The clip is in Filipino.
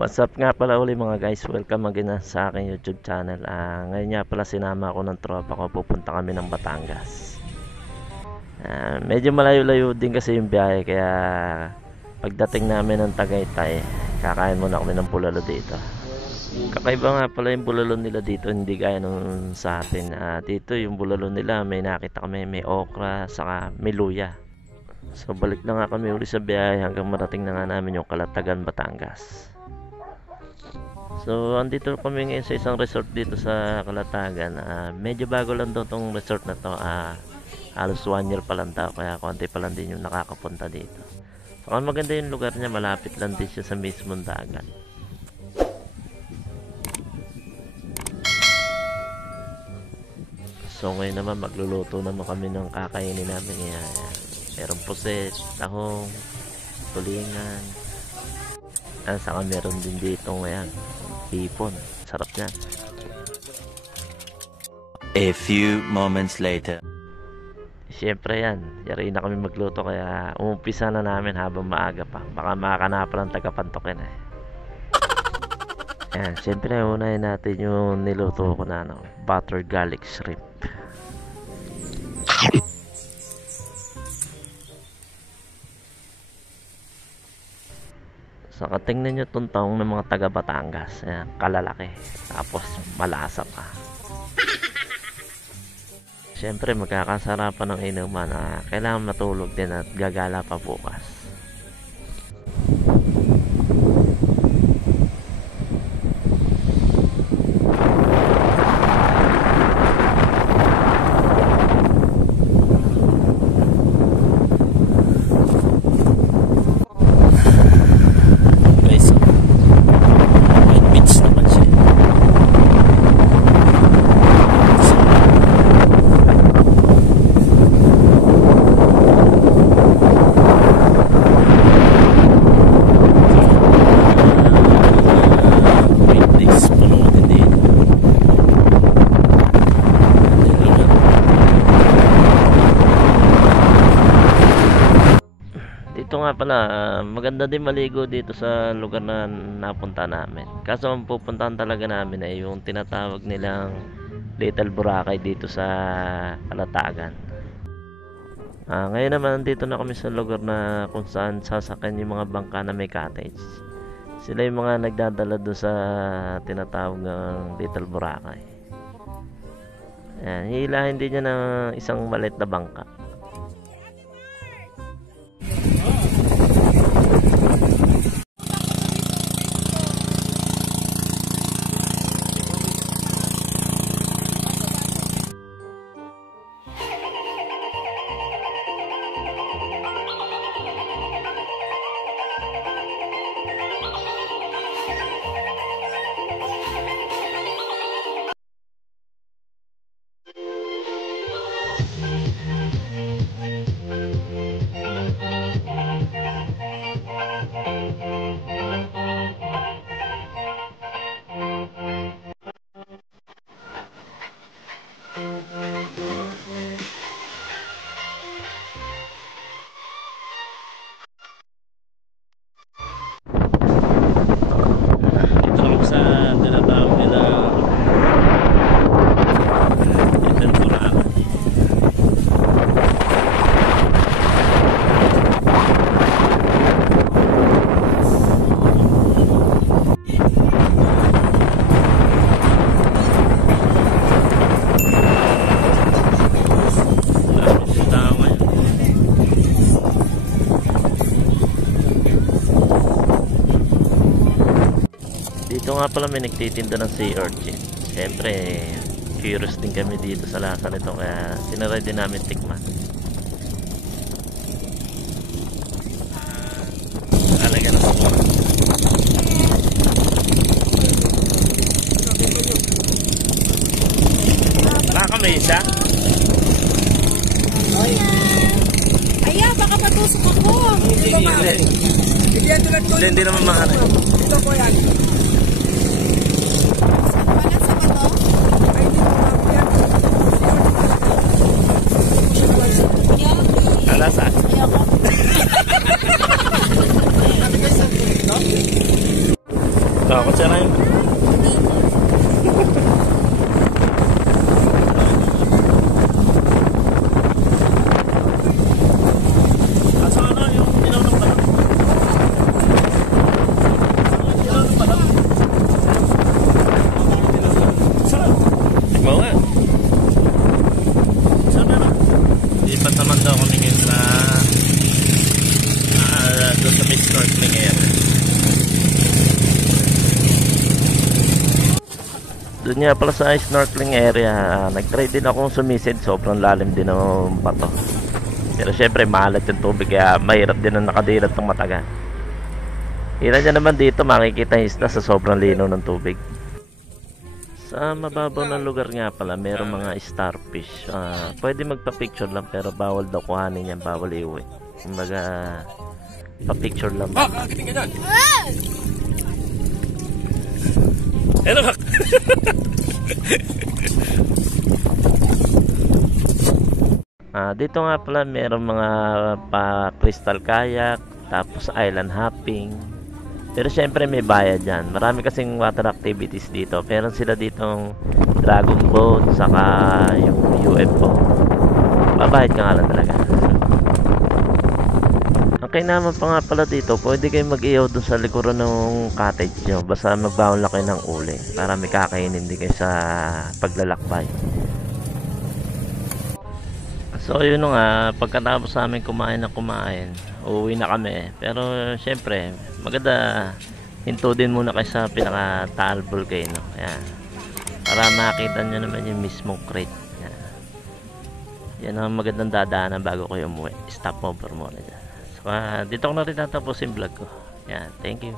What's up nga pala uli mga guys, welcome again sa aking YouTube channel. Ngayon nga pala sinama ako ng tropa ko, pupunta kami ng Batangas. Medyo malayo-layo din kasi yung biyahe, kaya pagdating namin ng Tagaytay, kakain muna kami ng bulalo dito. Kakaiba nga pala yung bulalo nila dito, hindi gaya nung sa atin. Dito yung bulalo nila, may nakita kami, may okra, saka may luya. So balik na nga kami uli sa biyahe hanggang marating na nga namin yung Calatagan, Batangas. So andito kami ngayon sa isang resort dito sa Calatagan. Medyo bago lang daw tong resort na to. Halos 1 year pa lang daw, kaya konti pa lang din yung nakakapunta dito. So maganda yung lugar niya, malapit lang din siya sa mismong dagat. So ngayon naman magluluto naman kami ng kakainin namin ngayon. Merong puset, tahong, tulingan. Saka meron din dito ngayon hipon, sarap niyan. A few moments later. Siyempre yan, yari na kami magluto, kaya umumpisa na namin habang maaga pa. Baka makakanapa ng tagapantokin eh. Yan, siyempre unahin natin yung niluto ko na butter garlic shrimp. Saka tingnan nyo itong taong ng mga taga Batangas. Ayan, kalalaki. Tapos malasa pa. Siyempre magkakasarapan ng inuman. Kailangan matulog din at gagala pa bukas. Ito nga pala, maganda din maligo dito sa lugar na napunta namin. Kaso ang pupuntahan talaga namin ay yung tinatawag nilang Little Boracay dito sa Calatagan. Ngayon naman dito na kami sa lugar na kung saan sasakyan yung mga bangka na may cottage. Sila yung mga nagdadala doon sa tinatawag ng Little Boracay. Ayan, hihilahin din niya ng isang maliit na bangka. Dito nga pala may nagtitinda ng sea urchin. Siyempre, curious din kami dito sa lasa nito, kaya tinaray din namin tikman. Alaga na po. Baka may isa? Aya, baka patusok ako. Hindi naman maaari. Ito po yan. Alasa. sa may snorkeling area. Doon nga pala sa snorkeling area, nag-try din akong sumisid. Sobrang lalim din ng bato. Pero syempre maalat yung tubig, kaya mahirap din ang nakadilat ng matagal. Hira niya naman dito, makikita yung isda sa sobrang linaw ng tubig. Sa mababaw na lugar nga pala, merong mga starfish. Pwede magpa-picture lang, pero bawal daw kuhanin yan, bawal iuwi. Kumbaga, pa-picture lang. Kiting ka dyan. Hello, Mac! Dito nga pala merong mga pa-crystal kayak, tapos island hopping. Pero syempre may bayad dyan. Marami kasing water activities dito. Meron sila ditong dragon boat, saka yung UFO. Babayad ka nga lang talaga. Okay naman pa nga pala dito, pwede kayo mag-iyaw dun sa likuran ng cottage nyo. Basta magbaon lang kayo ng uli para may kakainin din kayo sa paglalakbay. So yun nga, pagkatapos sa amin kumain, uuwi na kami. Pero syempre, maganda hinto din muna kayo sa pinaka-Taal Volcano. Ayan. Para makita nyo naman yung mismong crate. Ayan. Yan ang magandang dadaanan bago kayo umuwi. Stop over muna dyan. So dito ko na rin tatapusin vlog ko. Ayan, thank you.